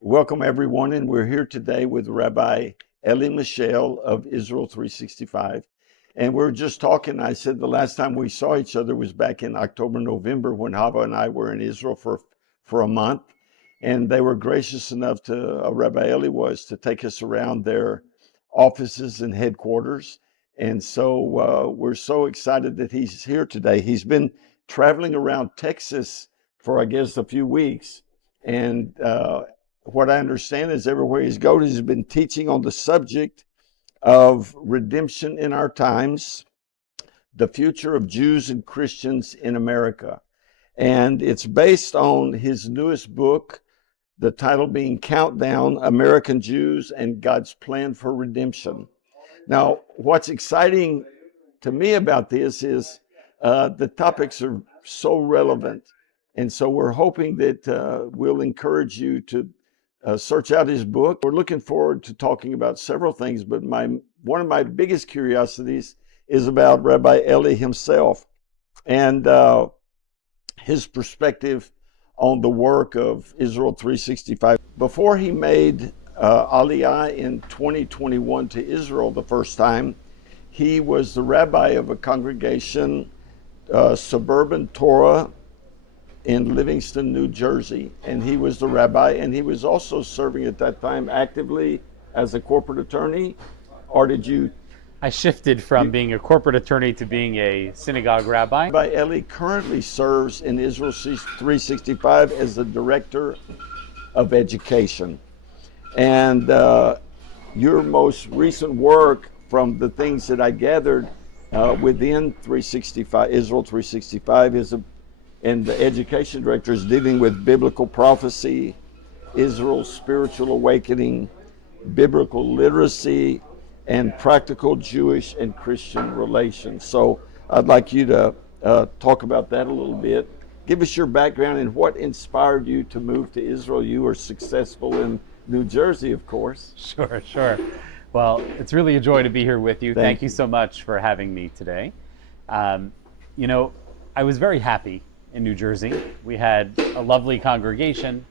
Welcome, everyone, and we're here today with Rabbi Elie Mishel of Israel 365. And we're just talking. I said the last time we saw each other was back in October, November, when Hava and I were in Israel for a month. And they were gracious enough to, Rabbi Elie was, to take us around their offices and headquarters. And so we're so excited that he's here today. He's been traveling around Texas for, I guess, a few weeks. And what I understand is everywhere he's gone, he's been teaching on the subject of redemption in our times, the future of Jews and Christians in America. And it's based on his newest book, the title being Countdown, American Jews and God's Plan for Redemption. Now, what's exciting to me about this is the topics are so relevant. And so we're hoping that we'll encourage you to search out his book. We're looking forward to talking about several things, but one of my biggest curiosities is about Rabbi Elie himself and his perspective on the work of Israel 365. Before he made Aliyah in 2021 to Israel the first time, he was the rabbi of a congregation, Suburban Torah, in Livingston, New Jersey, and he was the rabbi, and he was also serving at that time actively as a corporate attorney. Or did you? I shifted from being a corporate attorney to being a synagogue rabbi. Rabbi Elie currently serves in Israel 365 as the director of education, and your most recent work, from the things that I gathered within 365, Israel 365, and the education director is dealing with biblical prophecy, Israel's spiritual awakening, biblical literacy, and practical Jewish and Christian relations. So I'd like you to talk about that a little bit. Give us your background and what inspired you to move to Israel. You were successful in New Jersey, of course. Sure. Well, it's really a joy to be here with you. Thank you so much for having me today. I was very happy in New Jersey. We had a lovely congregation.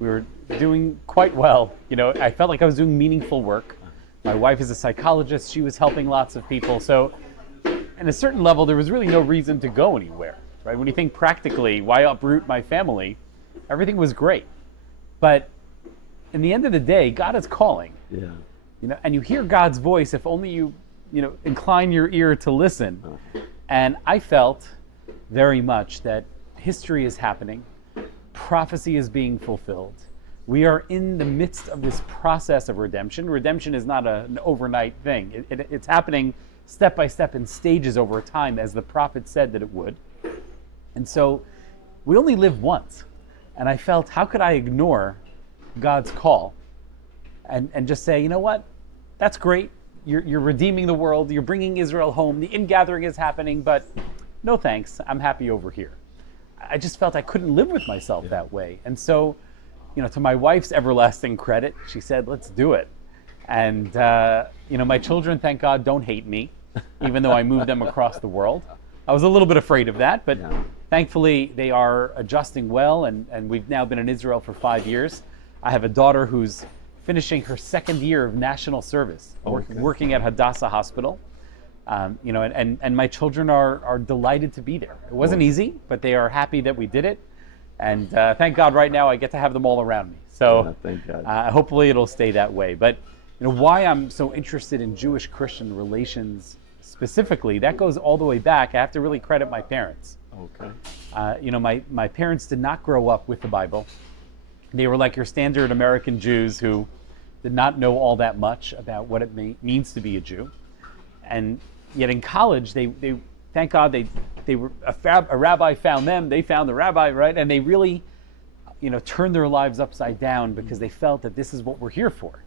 We were doing quite well. I felt like I was doing meaningful work. My wife is a psychologist. She was helping lots of people. So in a certain level, there was really no reason to go anywhere, right? When you think practically, why uproot my family? Everything was great. But in the end of the day, God is calling. Yeah. And you hear God's voice if only you incline your ear to listen. And I felt very much that history is happening, prophecy is being fulfilled. We are in the midst of this process of redemption. Redemption is not an overnight thing. It's happening step by step in stages over time, as the prophet said that it would. And so we only live once. And I felt, how could I ignore God's call and just say, you know what, that's great. You're redeeming the world. You're bringing Israel home. The ingathering is happening, but no thanks. I'm happy over here. I just felt I couldn't live with myself that way. And so, to my wife's everlasting credit, she said, let's do it. And, my children, thank God, don't hate me, even though I moved them across the world. I was a little bit afraid of that, but thankfully they are adjusting well, and we've now been in Israel for 5 years. I have a daughter who's finishing her second year of national service, working at Hadassah Hospital. And my children are delighted to be there. It wasn't easy, but they are happy that we did it. And thank God right now I get to have them all around me. So thank God. Hopefully it'll stay that way. But why I'm so interested in Jewish-Christian relations specifically, that goes all the way back. I have to really credit my parents. Okay. My parents did not grow up with the Bible. They were like your standard American Jews who did not know all that much about what it means to be a Jew. And yet in college, they thank God they were a rabbi found them. They found the rabbi, right? And they really, turned their lives upside down because they felt that this is what we're here for.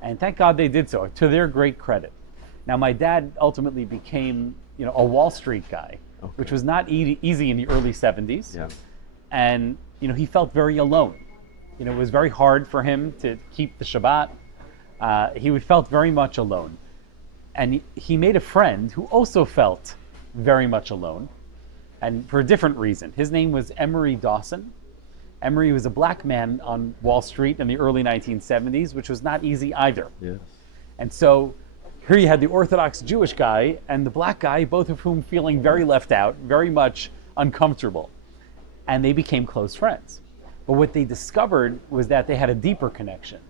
And thank God they did so, to their great credit. Now, my dad ultimately became, a Wall Street guy, which was not easy in the early 70s. Yeah. And, he felt very alone. It was very hard for him to keep the Shabbat. He felt very much alone. And he made a friend who also felt very much alone, and for a different reason. His name was Emery Dawson, Emery was a black man on Wall Street in the early 1970s, which was not easy either. Yes. And so here you had the Orthodox Jewish guy and the black guy, both of whom feeling very left out, very much uncomfortable. And they became close friends. But what they discovered was that they had a deeper connection,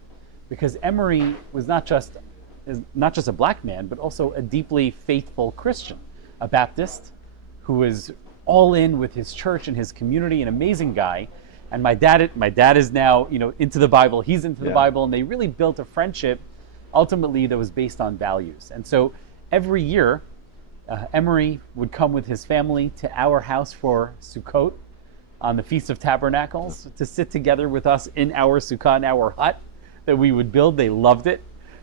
because Emery was not just a black man, but also a deeply faithful Christian, a Baptist who was all in with his church and his community, an amazing guy. And my dad is now, into the Bible. He's into the Bible, and they really built a friendship, ultimately, that was based on values. And so every year, Emery would come with his family to our house for Sukkot on the Feast of Tabernacles to sit together with us in our sukkah, in our hut that we would build. They loved it,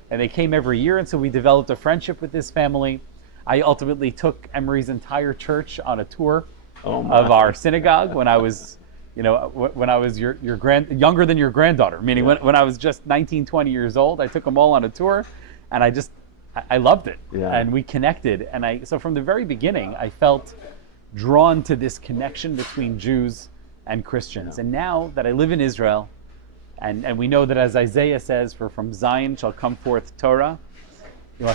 and they came every year, and so we developed a friendship with this family. I ultimately took Emery's entire church on a tour of our synagogue when I was, when I was younger than your granddaughter, meaning when I was just 19, 20 years old. I took them all on a tour, and I loved it, and we connected. And so from the very beginning, I felt drawn to this connection between Jews and Christians. And now that I live in Israel, and we know that, as Isaiah says, for from Zion shall come forth Torah,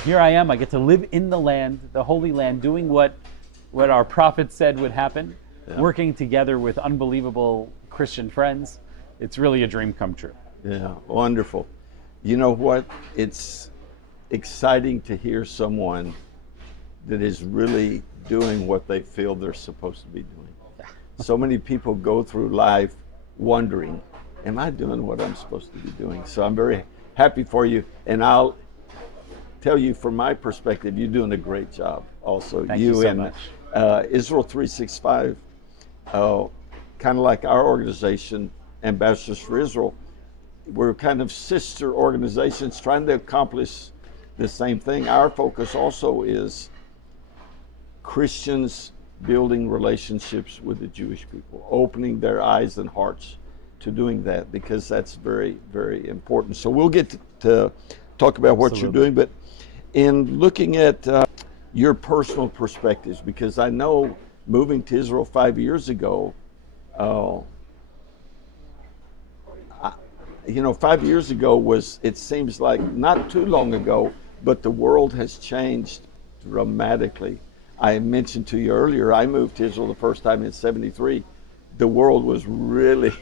here I am. I get to live in the land, the Holy Land, doing what our prophet said would happen, working together with unbelievable Christian friends. It's really a dream come true. Yeah, wonderful. You know what? It's exciting to hear someone that is really doing what they feel they're supposed to be doing. So many people go through life wondering, am I doing what I'm supposed to be doing? So I'm very happy for you, and I'll tell you from my perspective, you're doing a great job also. Thank you so and much. Israel 365, kind of like our organization, Ambassadors for Israel, we're kind of sister organizations trying to accomplish the same thing. Our focus also is Christians building relationships with the Jewish people, opening their eyes and hearts to doing that, because that's very, very important. So we'll get to talk about what you're doing, but in looking at your personal perspectives, because I know moving to Israel 5 years ago, 5 years ago it seems like not too long ago, but the world has changed dramatically. I mentioned to you earlier, I moved to Israel the first time in '73. The world was really,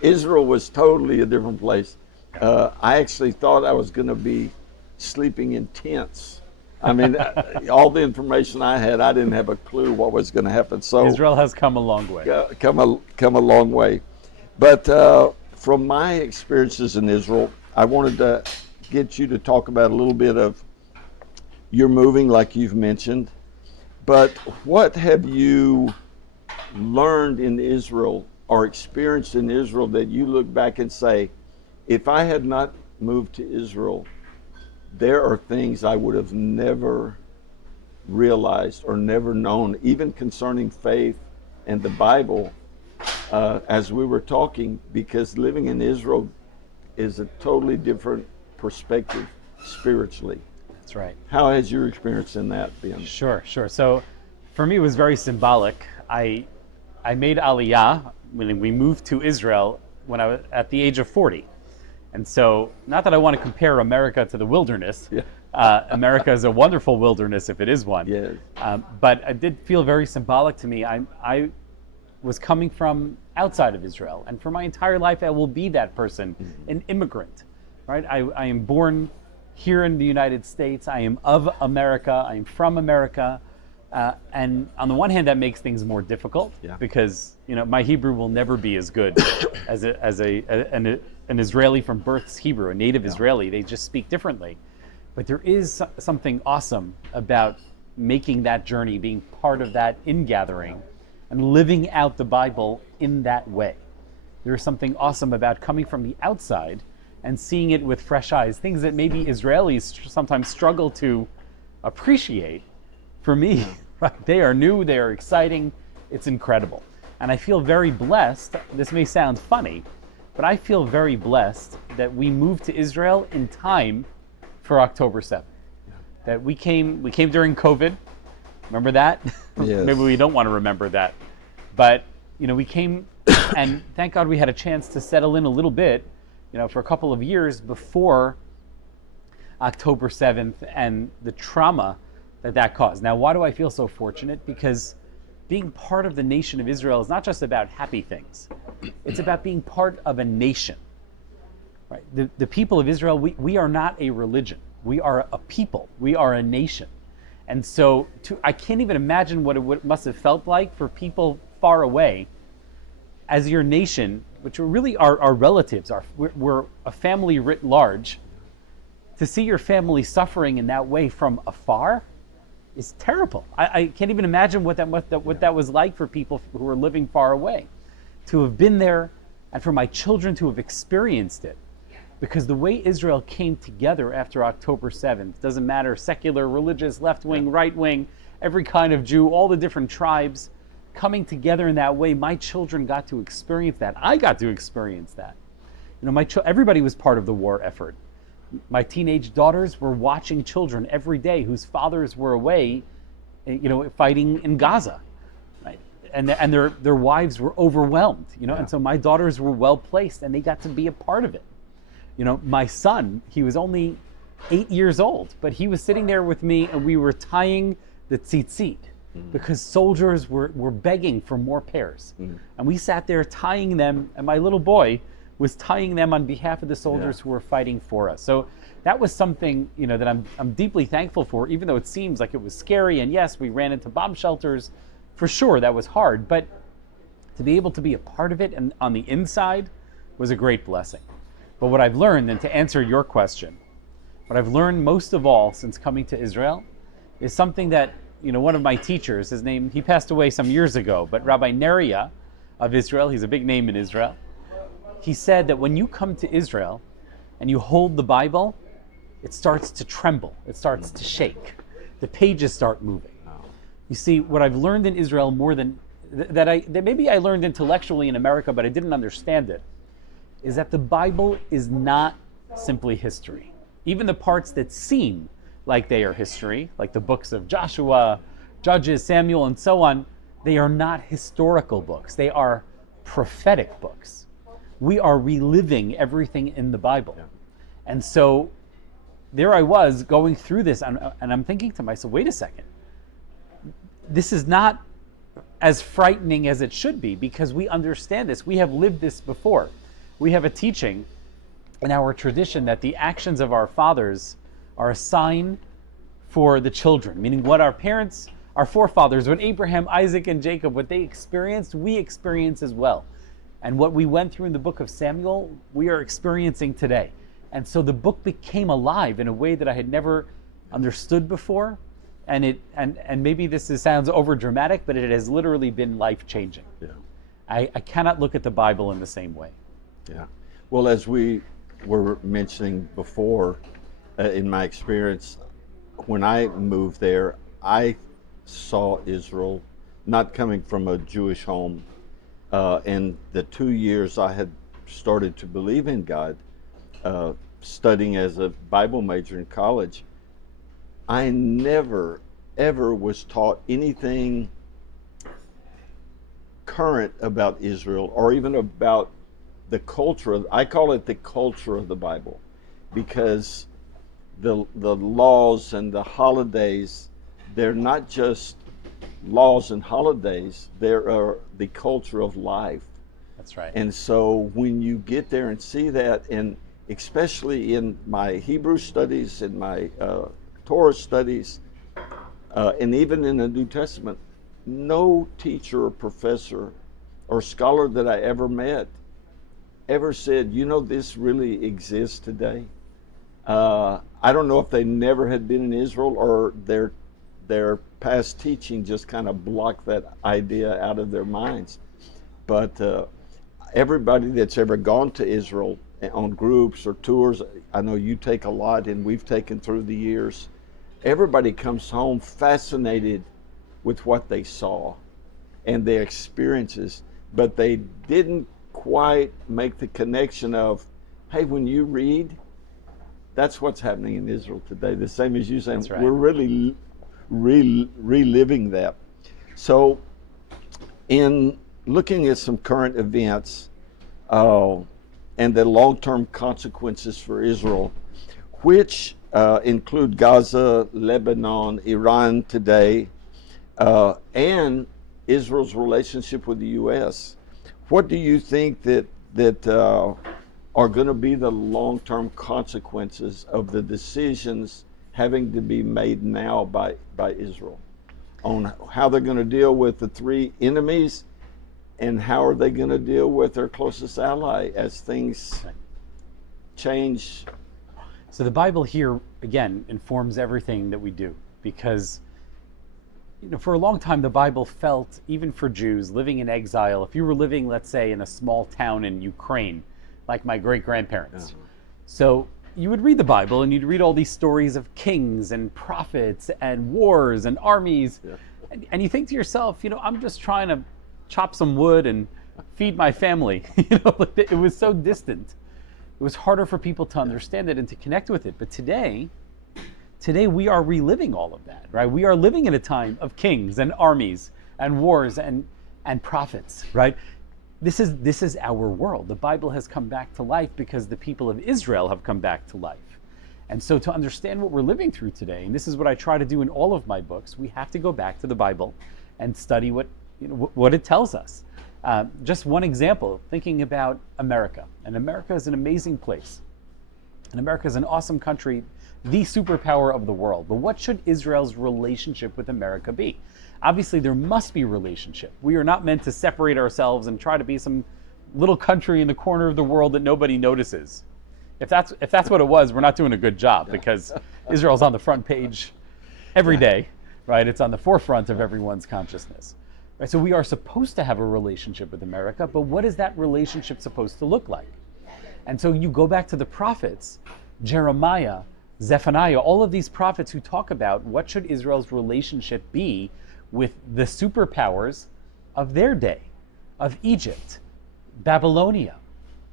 Israel was totally a different place. I actually thought I was going to be sleeping in tents. I mean, all the information I had, I didn't have a clue what was going to happen. So Israel has come a long way. Come a long way. But from my experiences in Israel, I wanted to get you to talk about a little bit of your moving, like you've mentioned. But what have you learned in Israel or experienced in Israel that you look back and say, if I had not moved to Israel, there are things I would have never realized or never known, even concerning faith and the Bible, as we were talking, because living in Israel is a totally different perspective spiritually. That's right. How has your experience in that been? Sure. So for me, it was very symbolic. I made Aliyah, meaning we moved to Israel when I was at the age of 40. And so, not that I want to compare America to the wilderness. America is a wonderful wilderness if it is one. Yes. But it did feel very symbolic to me. I was coming from outside of Israel, and for my entire life I will be that person, an immigrant, right? I am born here in the United States. I am of America. I am from America. And on the one hand, that makes things more difficult because my Hebrew will never be as good as an Israeli from birth's Hebrew, a native Israeli. They just speak differently. But there is something awesome about making that journey, being part of that ingathering, and living out the Bible in that way. There is something awesome about coming from the outside and seeing it with fresh eyes, things that maybe Israelis sometimes struggle to appreciate. For me, they are new, they are exciting, it's incredible. And I feel very blessed, this may sound funny, but I feel very blessed that we moved to Israel in time for October 7th. That we came during COVID, remember that? Yes. Maybe we don't want to remember that. But we came And thank God we had a chance to settle in a little bit, for a couple of years before October 7th and the trauma that caused. Now, why do I feel so fortunate? Because being part of the nation of Israel is not just about happy things. It's about being part of a nation. Right? The people of Israel, we are not a religion. We are a people. We are a nation. And so I can't even imagine what it must have felt like for people far away as your nation, which really are our relatives, we're a family writ large. To see your family suffering in that way from afar is terrible. I can't even imagine what that was like for people who were living far away. To have been there and for my children to have experienced it. Because the way Israel came together after October 7th, doesn't matter, secular, religious, left-wing, right-wing, every kind of Jew, all the different tribes coming together in that way, my children got to experience that. I got to experience that. Everybody was part of the war effort. My teenage daughters were watching children every day whose fathers were away, fighting in Gaza, right? And their wives were overwhelmed, and so my daughters were well placed and they got to be a part of it. My son, he was only 8 years old, but he was sitting there with me and we were tying the tzitzit because soldiers were begging for more pairs. And we sat there tying them, and my little boy was tying them on behalf of the soldiers who were fighting for us. So that was something, that I'm deeply thankful for, even though it seems like it was scary. And yes, we ran into bomb shelters. For sure, that was hard. But to be able to be a part of it and on the inside was a great blessing. But what I've learned, and to answer your question, what I've learned most of all since coming to Israel is something that, one of my teachers, he passed away some years ago, but Rabbi Neria of Israel, he's a big name in Israel, he said that when you come to Israel and you hold the Bible, it starts to tremble, it starts to shake, the pages start moving. You see, what I've learned in Israel more than, that maybe I learned intellectually in America, but I didn't understand it, is that the Bible is not simply history. Even the parts that seem like they are history, like the books of Joshua, Judges, Samuel, and so on, they are not historical books. They are prophetic books. We are reliving everything in the Bible. Yeah. And so there I was going through this, and I'm thinking to myself, wait a second. This is not as frightening as it should be because we understand this. We have lived this before. We have a teaching in our tradition that the actions of our fathers are a sign for the children, meaning what our parents, our forefathers, what Abraham, Isaac, and Jacob, what they experienced, we experience as well. And what we went through in the book of Samuel, we are experiencing today. And so the book became alive in a way that I had never understood before. And maybe sounds over dramatic, but it has literally been life-changing. Yeah. I cannot look at the Bible in the same way. Yeah. Well, as we were mentioning before, in my experience, when I moved there, I saw Israel not coming from a Jewish home. In the 2 years I had started to believe in God, studying as a Bible major in college, I never, ever was taught anything current about Israel or even about the culture. I call it the culture of the Bible, because the laws and the holidays, they're not just laws and holidays, they're the culture of life. That's right. And so when you get there and see that, and especially in my Hebrew studies, in my Torah studies, and even in the New Testament, no teacher or professor or scholar that I ever met ever said, this really exists today. I don't know if they never had been in Israel or their past teaching just kind of blocked that idea out of their minds. But everybody that's ever gone to Israel on groups or tours, I know you take a lot and we've taken through the years, everybody comes home fascinated with what they saw and their experiences, but they didn't quite make the connection of, hey, when you read, that's what's happening in Israel today. The same as you saying, right. We're really reliving that. So in looking at some current events and the long-term consequences for Israel, which include Gaza, Lebanon, Iran today, and Israel's relationship with the U.S. What do you think that are going to be the long-term consequences of the decisions having to be made now by Israel on how they're going to deal with the three enemies, and how are they going to deal with their closest ally as things change? So the Bible here, again, informs everything that we do, because for a long time the Bible felt, even for Jews living in exile, if you were living, let's say, in a small town in Ukraine, like my great-grandparents, so you would read the Bible and you'd read all these stories of kings and prophets and wars and armies, and you think to yourself, I'm just trying to chop some wood and feed my family. It was so distant. It was harder for people to understand it and to connect with it. But today we are reliving all of that, right? We are living in a time of kings and armies and wars and prophets, right? This is our world. The Bible has come back to life because the people of Israel have come back to life. And so to understand what we're living through today, and this is what I try to do in all of my books, we have to go back to the Bible and study what it tells us. Just one example, thinking about America. And America is an amazing place. And America is an awesome country, the superpower of the world. But what should Israel's relationship with America be? Obviously, there must be a relationship. We are not meant to separate ourselves and try to be some little country in the corner of the world that nobody notices. If that's what it was, we're not doing a good job, because Israel's on the front page every day, right? It's on the forefront of everyone's consciousness. Right? So we are supposed to have a relationship with America, but what is that relationship supposed to look like? And so you go back to the prophets, Jeremiah, Zephaniah, all of these prophets who talk about what should Israel's relationship be with the superpowers of their day, of Egypt, Babylonia.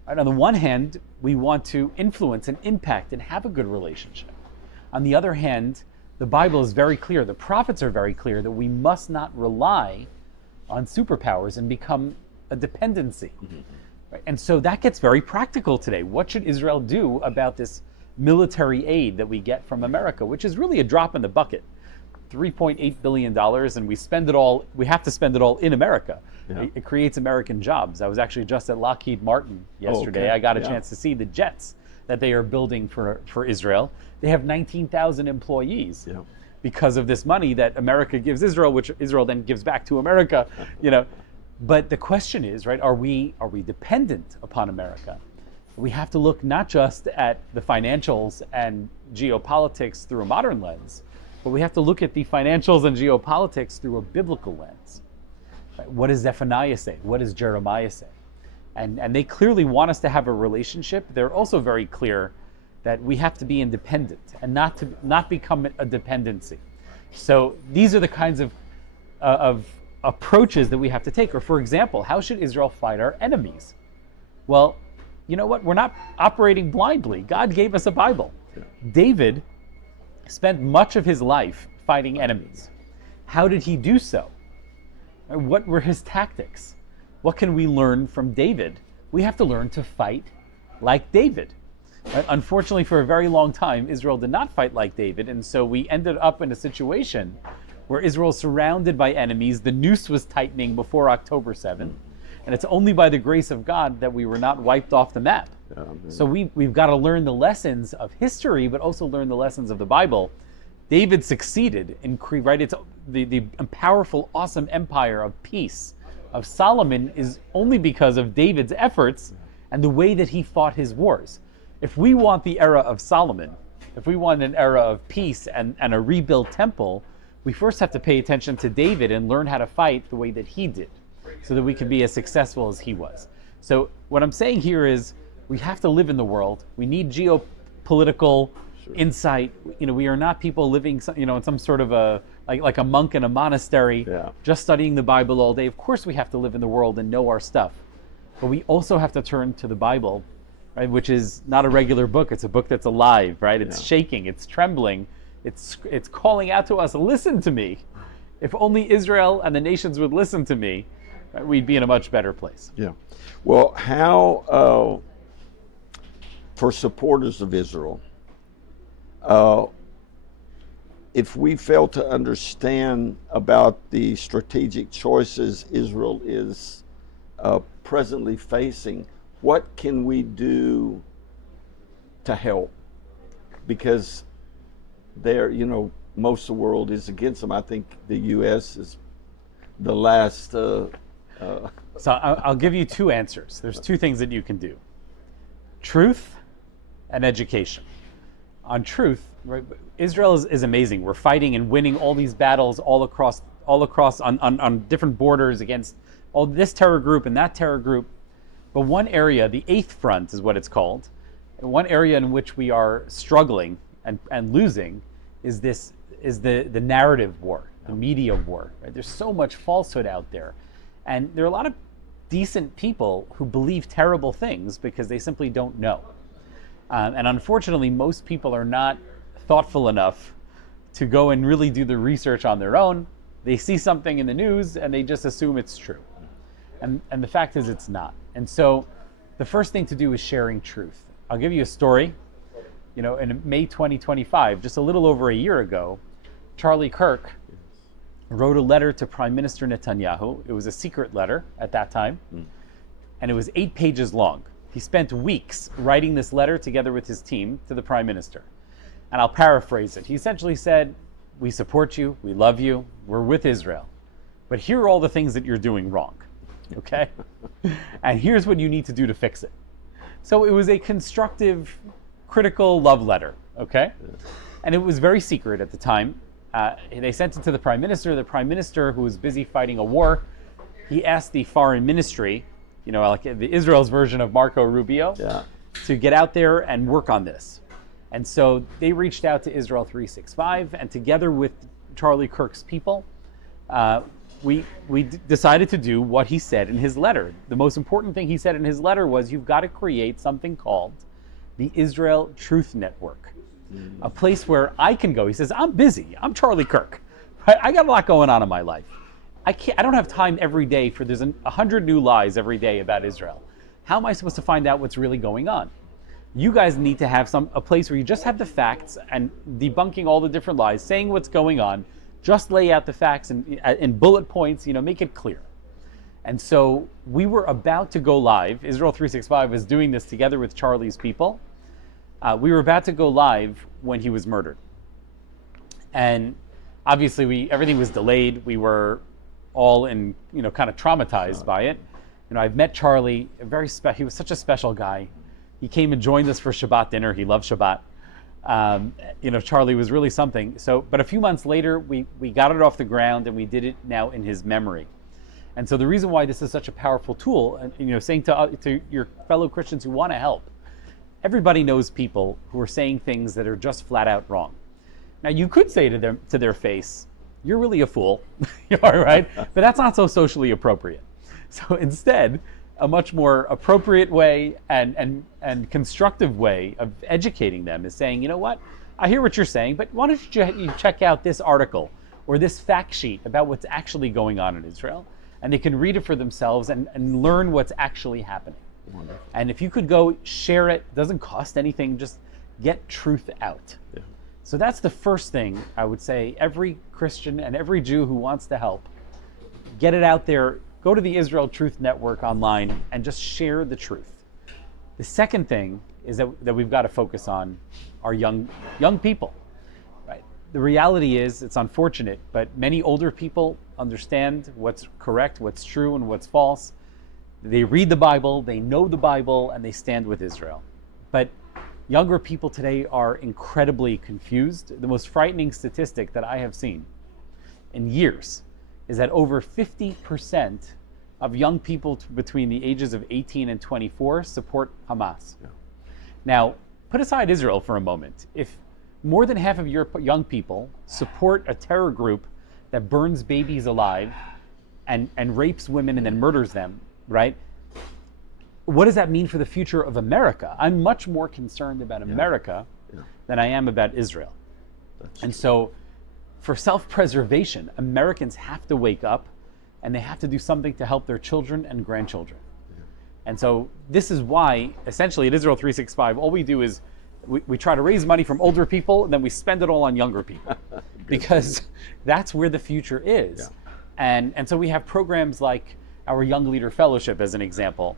Right? On the one hand, we want to influence and impact and have a good relationship. On the other hand, the Bible is very clear, the prophets are very clear, that we must not rely on superpowers and become a dependency. Right? And so that gets very practical today. What should Israel do about this military aid that we get from America, which is really a drop in the bucket? $3.8 billion, and we have to spend it all in America. Yeah. It creates American jobs. I was actually just at Lockheed Martin yesterday. I got a chance to see the jets that they are building for Israel. They have 19,000 employees because of this money that America gives Israel, which Israel then gives back to America. But the question is, right, are we dependent upon America? We have to look not just at the financials and geopolitics through a modern lens, but we have to look at the financials and geopolitics through a biblical lens. Right? What does Zephaniah say? What does Jeremiah say? And they clearly want us to have a relationship. They're also very clear that we have to be independent and not become a dependency. So these are the kinds of approaches that we have to take. Or for example, how should Israel fight our enemies? Well, you know what? We're not operating blindly. God gave us a Bible. David spent much of his life fighting enemies. How did he do so? What were his tactics? What can we learn from David? We have to learn to fight like David. Right? Unfortunately, for a very long time, Israel did not fight like David, and so we ended up in a situation where Israel is surrounded by enemies. The noose was tightening before October 7th, and it's only by the grace of God that we were not wiped off the map. So we've got to learn the lessons of history, but also learn the lessons of the Bible. David succeeded in it's the powerful, awesome empire of peace of Solomon is only because of David's efforts and the way that he fought his wars. If we want the era of Solomon, if we want an era of peace and a rebuilt temple, we first have to pay attention to David and learn how to fight the way that he did, so that we can be as successful as he was. So what I'm saying here is we have to live in the world. We need geopolitical insight. We are not people living, in some sort of a like a monk in a monastery, just studying the Bible all day. Of course, we have to live in the world and know our stuff, but we also have to turn to the Bible, right? Which is not a regular book. It's a book that's alive, right? It's shaking, it's trembling, it's calling out to us. Listen to me. If only Israel and the nations would listen to me. right? We'd be in a much better place. Yeah. Well, how, for supporters of Israel, if we fail to understand about the strategic choices Israel is presently facing, what can we do to help? Because they're, most of the world is against them. I think the U.S. is the last. So I'll give you two answers. There's two things that you can do: truth and education. On truth, right, Israel is amazing. We're fighting and winning all these battles all across on different borders against all this terror group and that terror group. But one area, the eighth front is what it's called, one area in which we are struggling and losing is the narrative war, the media war. Right? There's so much falsehood out there. And there are a lot of decent people who believe terrible things because they simply don't know. And unfortunately, most people are not thoughtful enough to go and really do the research on their own. They see something in the news and they just assume it's true. And the fact is it's not. And so the first thing to do is sharing truth. I'll give you a story. In May 2025, just a little over a year ago, Charlie Kirk wrote a letter to Prime Minister Netanyahu. It was a secret letter at that time, and it was 8 pages long. He spent weeks writing this letter together with his team to the Prime Minister. And I'll paraphrase it. He essentially said, "We support you, we love you, we're with Israel. But here are all the things that you're doing wrong, okay? And here's what you need to do to fix it." So it was a constructive, critical love letter, okay? And it was very secret at the time. They sent it to the Prime Minister. The Prime Minister, who was busy fighting a war, he asked the Foreign Ministry, like the Israel's version of Marco Rubio, to get out there and work on this. And so they reached out to Israel 365, and together with Charlie Kirk's people, we decided to do what he said in his letter. The most important thing he said in his letter was, you've got to create something called the Israel Truth Network, a place where I can go. He says, I'm busy. I'm Charlie Kirk. I got a lot going on in my life. I don't have time every day there's 100 new lies every day about Israel. How am I supposed to find out what's really going on? You guys need to have a place where you just have the facts and debunking all the different lies, saying what's going on, just lay out the facts in bullet points, make it clear. And so we were about to go live. Israel 365 was doing this together with Charlie's people. We were about to go live when he was murdered. And obviously everything was delayed. We were all kind of traumatized by it. I've met Charlie, he was such a special guy. He came and joined us for Shabbat dinner. He loved Shabbat. Charlie was really something. But a few months later, we got it off the ground and we did it now in his memory. And so the reason why this is such a powerful tool, and saying to your fellow Christians who want to help, everybody knows people who are saying things that are just flat out wrong. Now you could say to their face, "You're really a fool," all right? But that's not so socially appropriate. So instead, a much more appropriate way and constructive way of educating them is saying, you know what? I hear what you're saying, but why don't you check out this article or this fact sheet about what's actually going on in Israel? And they can read it for themselves and learn what's actually happening. Wonderful. And if you could go share it, doesn't cost anything, just get truth out. Yeah. So that's the first thing I would say. Every Christian and every Jew who wants to help, get it out there. Go to the Israel Truth Network online and just share the truth. The second thing is that we've got to focus on our young people. Right? The reality is, it's unfortunate, but many older people understand what's correct, what's true, and what's false. They read the Bible, they know the Bible, and they stand with Israel. But younger people today are incredibly confused. The most frightening statistic that I have seen in years is that over 50% of young people between the ages of 18 and 24 support Hamas. Yeah. Now, put aside Israel for a moment. If more than half of your young people support a terror group that burns babies alive and rapes women and then murders them, right? What does that mean for the future of America? I'm much more concerned about America than I am about Israel. And so for self-preservation, Americans have to wake up and they have to do something to help their children and grandchildren. And so this is why, essentially, at Israel 365, all we do is we try to raise money from older people, and then we spend it all on younger people, because that's where the future is. Yeah. And so we have programs like our Young Leader Fellowship, as an example,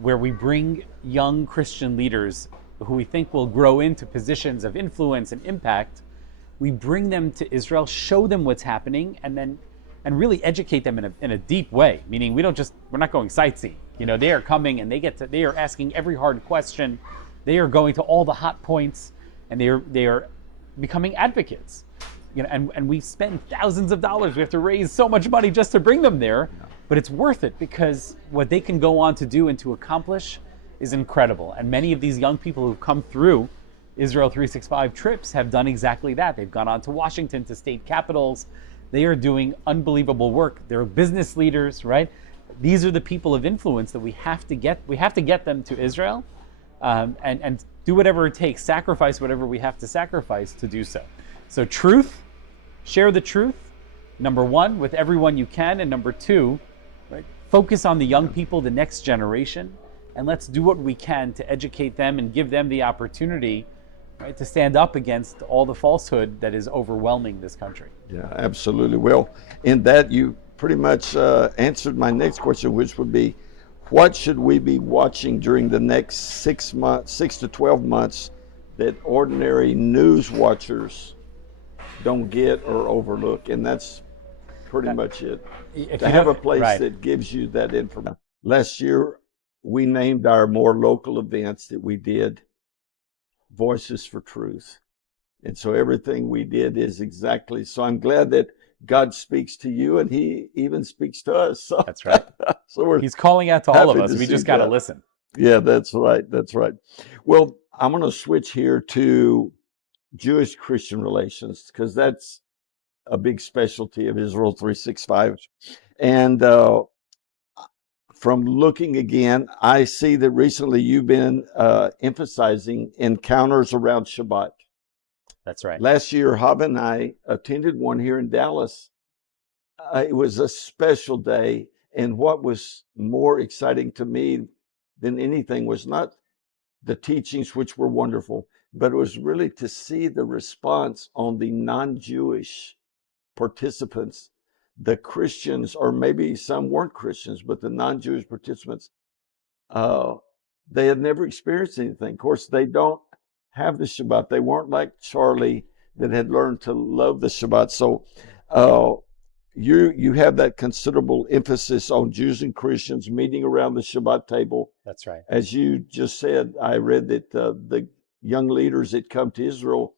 where we bring young Christian leaders who we think will grow into positions of influence and impact. We bring them to Israel, show them what's happening, and really educate them in a deep way. Meaning, we're not going sightseeing. They are coming and they are asking every hard question. They are going to all the hot points, and they are becoming advocates. And we spend thousands of dollars. We have to raise so much money just to bring them there, but it's worth it, because what they can go on to do and to accomplish is incredible. And many of these young people who've come through Israel 365 trips have done exactly that. They've gone on to Washington, to state capitals. They are doing unbelievable work. They're business leaders, right? These are the people of influence that we have to get. We have to get them to Israel, and do whatever it takes, sacrifice whatever we have to sacrifice to do so. So truth, share the truth, number one, with everyone you can, and number two, right, focus on the young people, the next generation, and let's do what we can to educate them and give them the opportunity, right, to stand up against all the falsehood that is overwhelming this country. Yeah, absolutely. Well, in that, you pretty much answered my next question, which would be, what should we be watching during the next 6 to 12 months that ordinary news watchers don't get or overlook? And that's pretty much it. To have a place that gives you that information. Last year, we named our more local events that we did Voices for Truth. And so everything we did is exactly. So I'm glad that God speaks to you, and he even speaks to us. So, that's right. So he's calling out to all of us. We just got to listen. Yeah, that's right. That's right. Well, I'm going to switch here to Jewish-Christian relations, because that's a big specialty of Israel 365. And from looking again, I see that recently you've been emphasizing encounters around Shabbat. That's right. Last year, Hava and I attended one here in Dallas. It was a special day, and what was more exciting to me than anything was not the teachings, which were wonderful, but it was really to see the response on the non-Jewish participants, the Christians, or maybe some weren't Christians, but the non-Jewish participants. They had never experienced anything. Of course, they don't have the Shabbat. They weren't like Charlie that had learned to love the Shabbat. So you have that considerable emphasis on Jews and Christians meeting around the Shabbat table. That's right. As you just said, I read that the young leaders that come to Israel,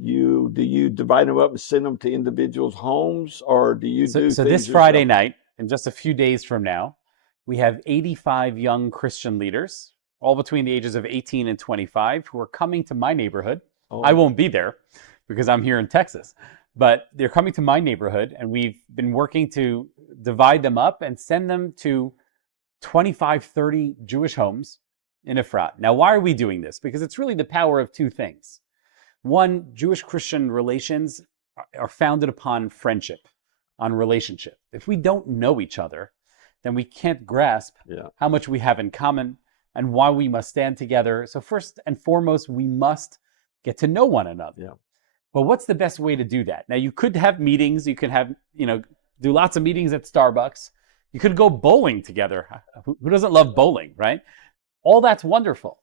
do you divide them up and send them to individuals' homes, or do you do so things this Friday yourself? night, in just a few days from now, we have 85 young Christian leaders, all between the ages of 18 and 25, who are coming to my neighborhood. Oh. I won't be there because I'm here in Texas, but they're coming to my neighborhood, and we've been working to divide them up and send them to 25, 30 Jewish homes in Efrat. Now, why are we doing this? Because it's really the power of two things. One, Jewish-Christian relations are founded upon friendship, on relationship. If we don't know each other, then we can't grasp how much we have in common and why we must stand together. So first and foremost, we must get to know one another. Yeah. But what's the best way to do that? Now, you could have meetings. You could have, do lots of meetings at Starbucks. You could go bowling together. Who doesn't love bowling, right? All that's wonderful.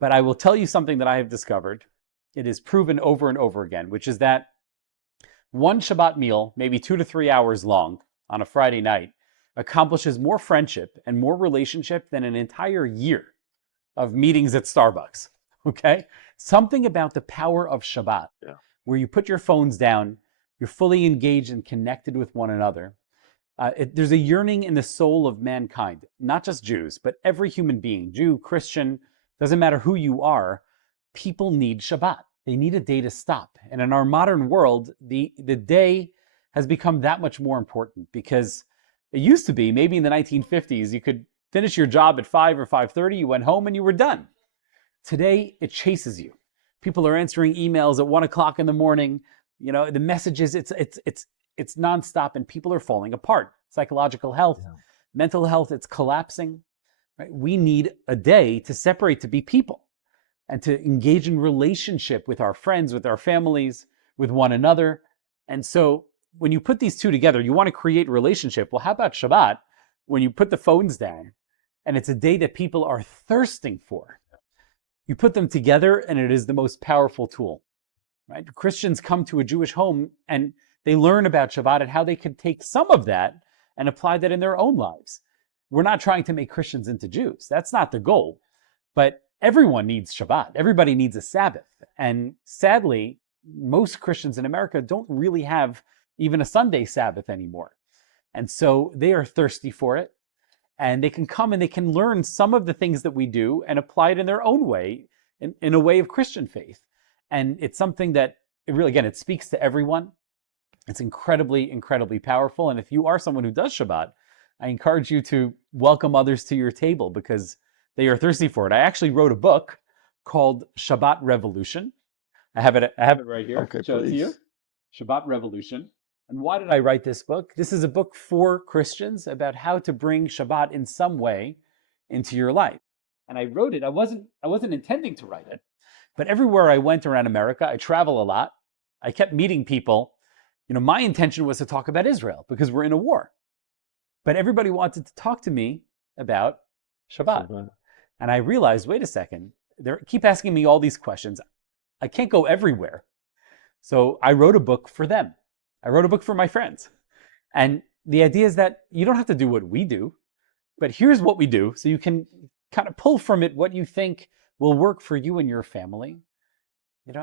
But I will tell you something that I have discovered. It is proven over and over again, which is that one Shabbat meal, maybe 2 to 3 hours long on a Friday night, accomplishes more friendship and more relationship than an entire year of meetings at Starbucks, okay? Something about the power of Shabbat, where you put your phones down, you're fully engaged and connected with one another. There's a yearning in the soul of mankind, not just Jews, but every human being, Jew, Christian, doesn't matter who you are, people need Shabbat. They need a day to stop. And in our modern world, the day has become that much more important, because it used to be, maybe in the 1950s, you could finish your job at 5 or 5:30, you went home and you were done. Today, it chases you. People are answering emails at 1 o'clock in the morning. The messages, it's nonstop, and people are falling apart. psychological health, mental health, it's collapsing. Right? We need a day to separate, to be people, and to engage in relationship with our friends, with our families, with one another. And so when you put these two together, you want to create relationship. Well, how about Shabbat? When you put the phones down and it's a day that people are thirsting for, you put them together and it is the most powerful tool, right? Christians come to a Jewish home and they learn about Shabbat and how they can take some of that and apply that in their own lives. We're not trying to make Christians into Jews. That's not the goal. But everyone needs Shabbat. Everybody needs a Sabbath. And sadly, most Christians in America don't really have even a Sunday Sabbath anymore. And so they are thirsty for it. And they can come and they can learn some of the things that we do and apply it in their own way, in a way of Christian faith. And it's something that it really, again, it speaks to everyone. It's incredibly, incredibly powerful. And if you are someone who does Shabbat, I encourage you to welcome others to your table because they are thirsty for it. I actually wrote a book called Shabbat Revolution. I have it right here. Okay, Show it to please. you. Shabbat Revolution. And why did I write this book? This is a book for Christians about how to bring Shabbat in some way into your life. And I wrote it. I wasn't intending to write it, but everywhere I went around America, I travel a lot. I kept meeting people. My intention was to talk about Israel because we're in a war. But everybody wanted to talk to me about Shabbat. And I realized, wait a second, they keep asking me all these questions. I can't go everywhere. So I wrote a book for them. I wrote a book for my friends. And the idea is that you don't have to do what we do, but here's what we do. So you can kind of pull from it what you think will work for you and your family,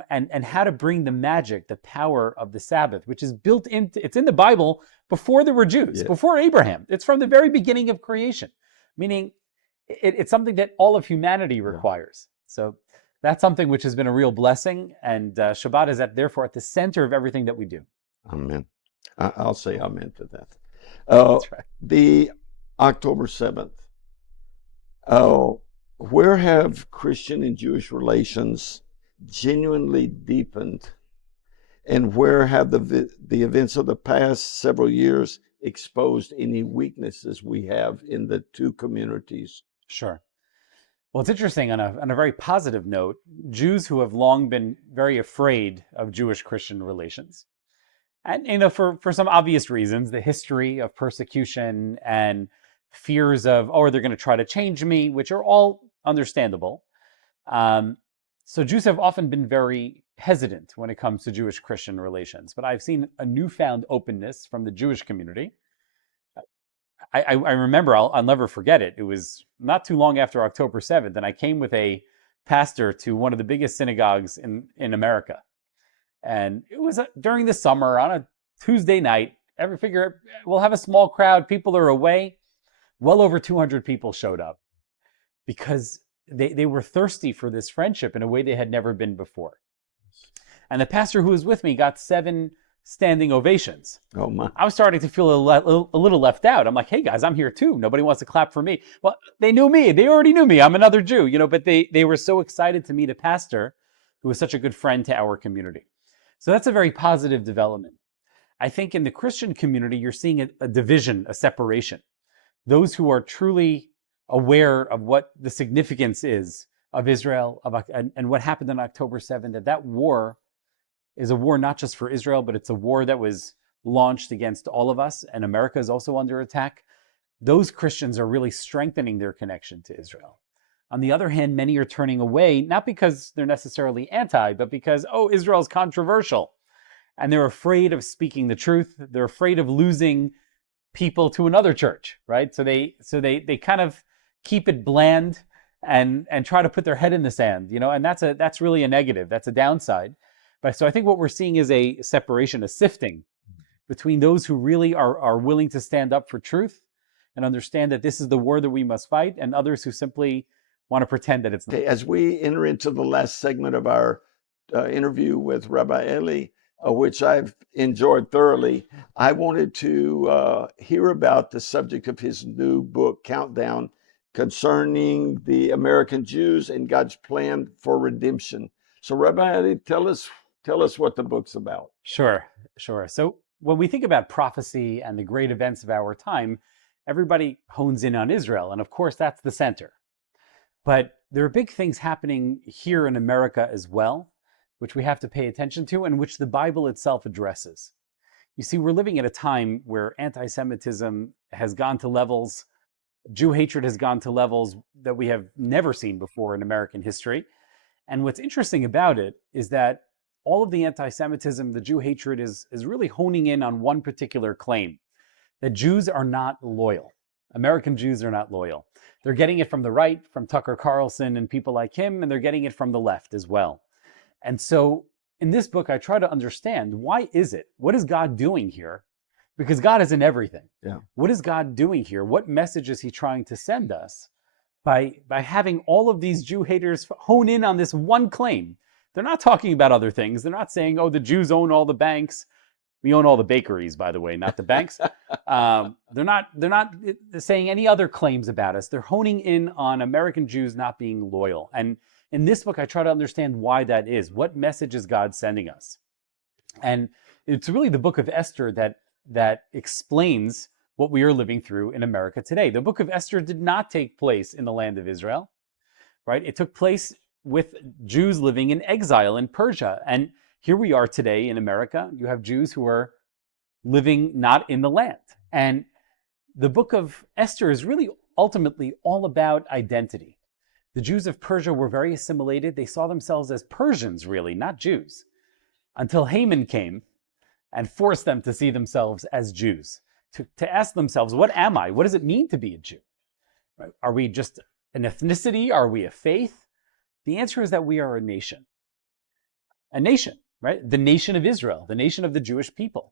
and how to bring the magic, the power of the Sabbath, which is built into, it's in the Bible before there were Jews, before Abraham. It's from the very beginning of creation, meaning it's something that all of humanity requires. So that's something which has been a real blessing. And Shabbat is therefore at the center of everything that we do. Amen. I'll say amen to that. That's right. The October 7th, where have Christian and Jewish relations genuinely deepened, and where have the events of the past several years exposed any weaknesses we have in the two communities? Sure. Well, it's interesting, on a very positive note, Jews who have long been very afraid of Jewish-Christian relations, and for some obvious reasons, the history of persecution and fears of, they're going to try to change me, which are all understandable. So Jews have often been very hesitant when it comes to Jewish-Christian relations, but I've seen a newfound openness from the Jewish community. I remember, I'll never forget it. It was not too long after October 7th, and I came with a pastor to one of the biggest synagogues in America. And it was during the summer on a Tuesday night. Figure we'll have a small crowd. People are away. Well over 200 people showed up because they were thirsty for this friendship in a way they had never been before. And the pastor who was with me got 7 standing ovations. Oh my! I was starting to feel a little left out. I'm like, hey guys, I'm here too. Nobody wants to clap for me. Well, they knew me. They already knew me. I'm another Jew, but they were so excited to meet a pastor who was such a good friend to our community. So that's a very positive development. I think in the Christian community, you're seeing a division, a separation. Those who are truly aware of what the significance is of Israel and what happened on October 7th, that war is a war not just for Israel, but it's a war that was launched against all of us, and America is also under attack. Those Christians are really strengthening their connection to Israel. On the other hand, many are turning away, not because they're necessarily anti, but because, Israel's controversial. And they're afraid of speaking the truth. They're afraid of losing people to another church, right? So they kind of keep it bland and try to put their head in the sand, and that's really a negative. That's a downside. But so I think what we're seeing is a separation, a sifting between those who really are willing to stand up for truth and understand that this is the war that we must fight, and others who simply want to pretend that it's not. Okay, as we enter into the last segment of our interview with Rabbi Elie, which I've enjoyed thoroughly, I wanted to hear about the subject of his new book, Countdown, concerning the American Jews and God's plan for redemption. So Rabbi Elie, tell us what the book's about. Sure. So when we think about prophecy and the great events of our time, everybody hones in on Israel. And of course, that's the center. But there are big things happening here in America as well, which we have to pay attention to and which the Bible itself addresses. You see, we're living at a time where anti-Semitism has gone to levels, Jew hatred has gone to levels that we have never seen before in American history. And what's interesting about it is that all of the anti-Semitism, the Jew hatred is really honing in on one particular claim, that Jews are not loyal. American Jews are not loyal. They're getting it from the right, from Tucker Carlson and people like him, and they're getting it from the left as well. And so in this book, I try to understand, why is it? What is God doing here? Because God is in everything. Yeah. What is God doing here? What message is he trying to send us by having all of these Jew haters hone in on this one claim? They're not talking about other things. They're not saying, oh, the Jews own all the banks. We own all the bakeries, by the way, not the banks. They're not saying any other claims about us. They're honing in on American Jews not being loyal. And in this book, I try to understand why that is. What message is God sending us? And it's really the book of Esther that explains what we are living through in America today. The book of Esther did not take place in the land of Israel, right? It took place with Jews living in exile in Persia. And here we are today in America. You have Jews who are living not in the land. And the book of Esther is really ultimately all about identity. The Jews of Persia were very assimilated. They saw themselves as Persians, really, not Jews, until Haman came and forced them to see themselves as Jews, to ask themselves, what am I? What does it mean to be a Jew? Right? Are we just an ethnicity? Are we a faith? The answer is that we are a nation. A nation, right? The nation of Israel, the nation of the Jewish people.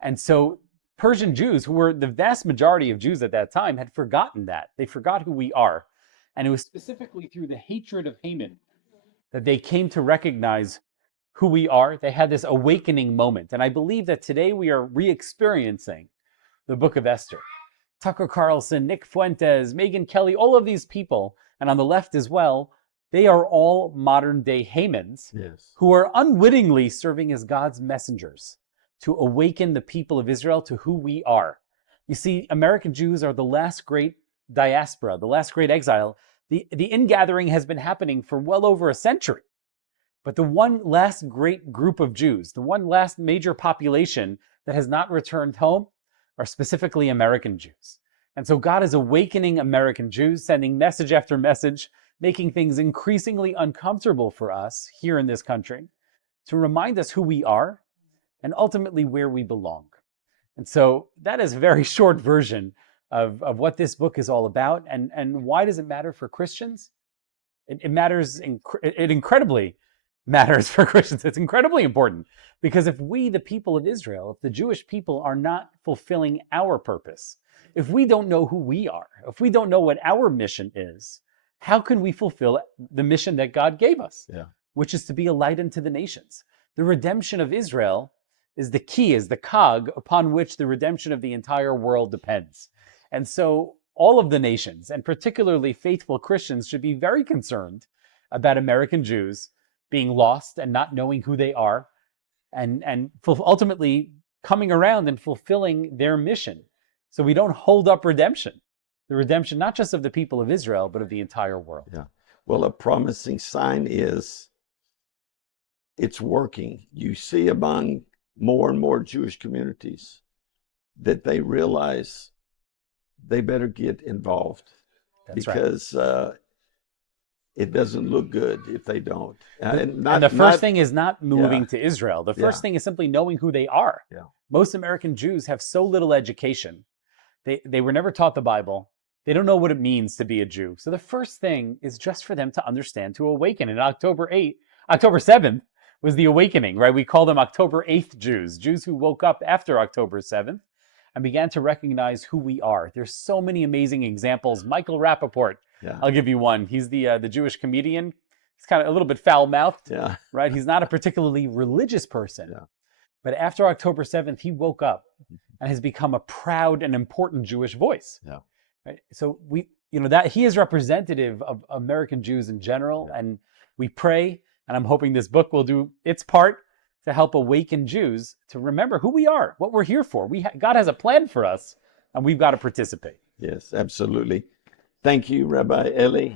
And so Persian Jews, who were the vast majority of Jews at that time, had forgotten that. They forgot who we are. And it was specifically through the hatred of Haman that they came to recognize who we are. They had this awakening moment. And I believe that today we are re-experiencing the book of Esther. Tucker Carlson, Nick Fuentes, Megyn Kelly, all of these people, and on the left as well, they are all modern day Hamans, Yes, who are unwittingly serving as God's messengers to awaken the people of Israel to who we are. You see, American Jews are the last great diaspora, the last great exile. The ingathering has been happening for well over a century. But the one last great group of Jews, the one last major population that has not returned home, are specifically American Jews. And so God is awakening American Jews, sending message after message, making things increasingly uncomfortable for us here in this country, to remind us who we are and ultimately where we belong. And so that is a very short version of what this book is all about. And why does it matter for Christians? It matters, it incredibly matters for Christians. It's incredibly important, because if we, the people of Israel, if the Jewish people are not fulfilling our purpose, if we don't know who we are, if we don't know what our mission is, how can we fulfill the mission that God gave us, which is to be a light unto the nations? The redemption of Israel is the key, is the cog upon which the redemption of the entire world depends. And so all of the nations, and particularly faithful Christians, should be very concerned about American Jews being lost and not knowing who they are, and ultimately coming around and fulfilling their mission, so we don't hold up redemption. The redemption not just of the people of Israel, but of the entire world. Yeah. Well, a promising sign is it's working. You see among more and more Jewish communities that they realize they better get involved. That's right. Because it doesn't look good if they don't. And the first thing is not moving to Israel. The first thing is simply knowing who they are. Yeah. Most American Jews have so little education. They were never taught the Bible. They don't know what it means to be a Jew. So the first thing is just for them to understand, to awaken. And October 7th was the awakening, right? We call them October 8th Jews, Jews who woke up after October 7th and began to recognize who we are. There's so many amazing examples. Michael Rappaport, I'll give you one. He's the Jewish comedian. He's kind of a little bit foul-mouthed, right? He's not a particularly religious person. But after October 7th, he woke up and has become a proud and important Jewish voice. Right? So that he is representative of American Jews in general, and we pray, and I'm hoping this book will do its part to help awaken Jews to remember who we are, what we're here for. God has a plan for us, and we've got to participate. Yes, absolutely. Thank you, Rabbi Elie.